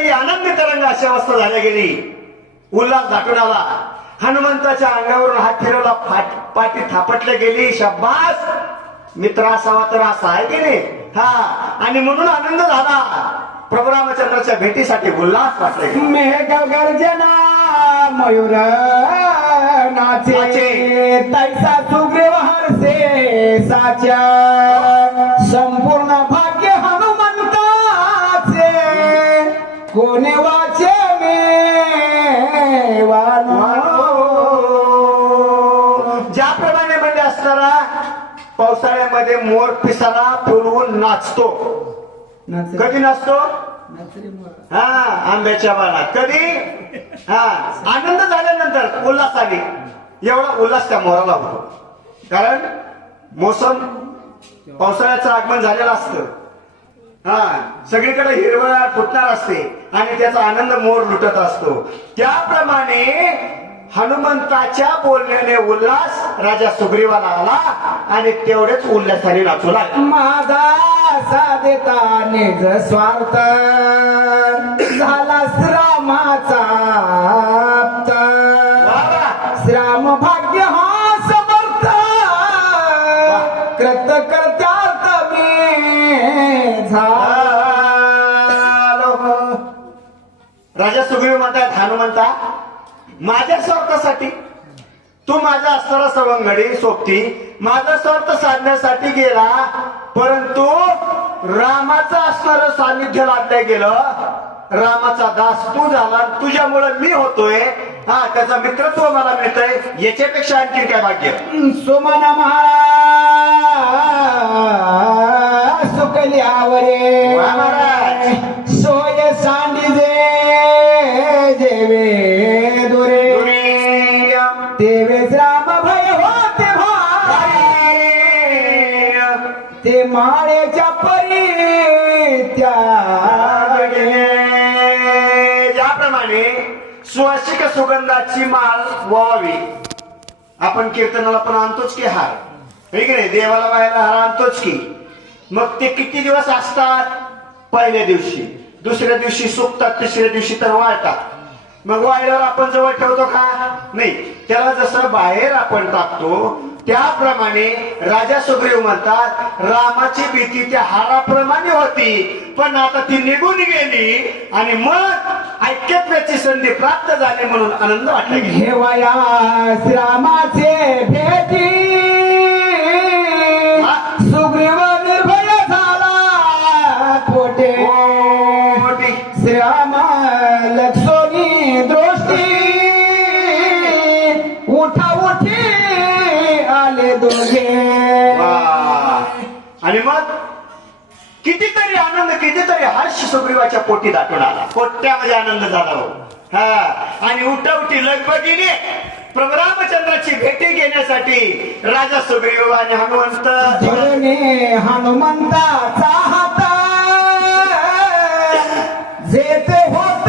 ही आनंदी तरंग अशी अवस्था झाल्या गेली उल्हास दाटून आला हनुमंताच्या अंगावरून हात फिरवला पाठी थापटल्या गेली. शब्बास! मित्र असावा तर असा आहे की नाही? हा. आणि म्हणून आनंद झाला. प्रभू रामचंद्राच्या भेटीसाठी उल्हास वाटले मेघ गर्जना मयूर नाचे. नाचे. तैसा सुग्रीव हरसे साच्या. संपूर्ण वाचे मे ज्याप्रमाणे मध्ये असणारा पावसाळ्यामध्ये मोर पिसारा फुलवून नाचतो. कधी नाचतो? हा आंब्याच्या बाणात कधी? हा आनंद झाल्यानंतर उल्हास आली एवढा उल्हास त्या मोराला होतो. कारण मोसम पावसाळ्याचं आगमन झालेलं असतं. हा सगळीकडे हिरवळ फुटणार असते आणि त्याचा आनंद मोर लुटत असतो. त्याप्रमाणे हनुमंताच्या बोलण्याने उल्हास राजा सुग्रीवाला आला आणि तेवढेच उल्हासाने नाचू लागला. माझा साधेता निज स्वार्थ झाला श्रामाचा. श्राम भाग्य हा समर्थ. कृत कर्त्यात मी झालो. राजा सुग्रीव म्हणतात हनुमंता माझ्या स्वार्थासाठी तू माझा असणारा सवंगडी सोबती माझा स्वार्थ साधण्यासाठी गेला परंतु रामाचं असणार सानिध्य लाभल्या गेलं. रामाचा दास तू झाला तुझ्यामुळे मी होतोय. हा त्याचा मित्रत्व मला मिळतंय. याच्यापेक्षा आणखी काय भाग्य? सुमन महा सुकल्यावरे वा महाराज. सोय सांडिजे जेवे दुरे. तेवेच राम भय होते भाई ते माळेच्या परी त्या ज्याप्रमाणे सुवासिक सुगंधाची माळ व्हावी. आपण कीर्तनाला पण आणतोच की हार. हे नाही? देवाला व्हायला हार आणतोच की. मग ते किती दिवस असतात? पहिल्या दिवशी. दुसऱ्या दिवशी सुकतात तिसऱ्या दिवशी तर वाळतात. मग वाळल्यावर आपण जवळ ठेवतो का? नाही. त्याला जसं बाहेर आपण टाकतो त्याप्रमाणे राजा सुग्रीव म्हणतात रामाची भीती त्या हाराप्रमाणे होती. पण आता ती निघून गेली आणि मग ऐक्यत्वाची संधी प्राप्त झाली म्हणून आनंद वाटला. घेवाया रामाचे श्रामाचे श्रीराम लक्ष्मी दृष्टी. उठा उठी आले दोघे. वा. आणि मग कितीतरी आनंद कितीतरी हर्ष सुग्रीवाच्या पोटी दाटून आला. पोट्यामध्ये आनंद झाला हो. हा. आणि उठवटी लगबगीने प्रभू रामचंद्राची भेटी घेण्यासाठी राजा सुग्रीव आणि हनुमंत. हनुमंताचा हात. जेते होत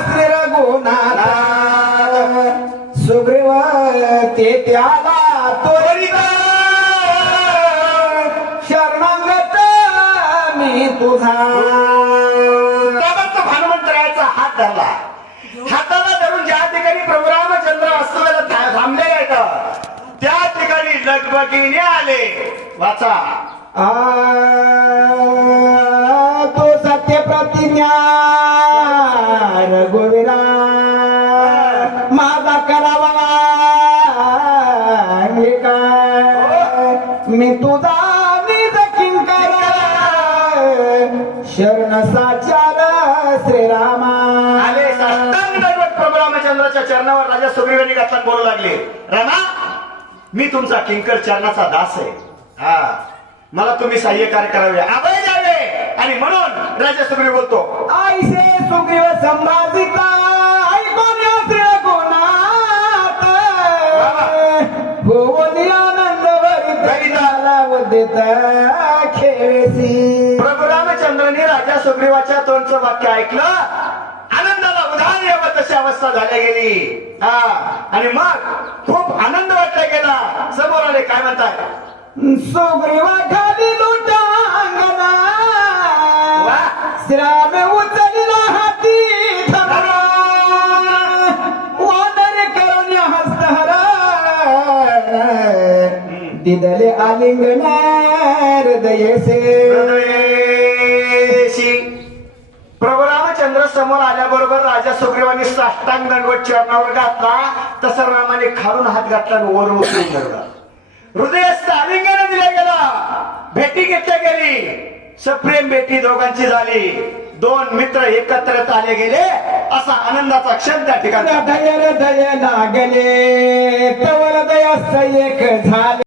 श्री रघुनाथ सुग्रीव ते त्याला त्वरित शरणागत मी तुझा. हनुमंतरायाचा हात धरला. हाताला धरून ज्या ठिकाणी प्रभू रामचंद्र वास्तव्याला था- थांबले आहेत त्या ठिकाणी लगबगीने आले. वाचा. आ, ज्ञान रघुवीरा माझा करावा मी तुझा निज किंकर शरण साचार श्रीरामा. आले साष्टांग दंडवत प्रभू रामचंद्राच्या चरणावर राजा सुग्रीवानी घातला बोलू लागले. रामा मी तुमचा किंकर चरणाचा दास आहे. हा मला तुम्ही सहाय्य कार्य करावे अभय आणि म्हणून राजा सुग्रीव बोलतो आईसे सुग्रीव संभाजिता ऐकून श्री रघुनाथ आनंद खेळसी. प्रभू रामचंद्राने राजा सुग्रीवाच्या तोंडचं वाक्य ऐकलं. आनंदाला उधार यावं तशी अवस्था झाल्या गेली. हा. आणि मग खूप आनंद वाटला गेला. समोर आले काय म्हणताय? सुग्रीवा खाली श्राव उचलला हाती धरा वादर करून हस्त हरा दिदले आलिंगणार दयसे. प्रभू रामचंद्र समोर आल्याबरोबर राजा सुग्रीवाने साष्टांग दंडवत चरणावर घातला. तसं रामाने खालून हात घातला वर वरून उचलून धरला. हृदय आलिंगन दिला गेला. भेटी घेतल्या गेली. सप्रेम भेटी दोघांची झाली. दोन मित्र एकत्र आले गेले. असा आनंदाचा क्षण त्या ठिकाणी. दया हृदय लागले. तवर दया एक झाले.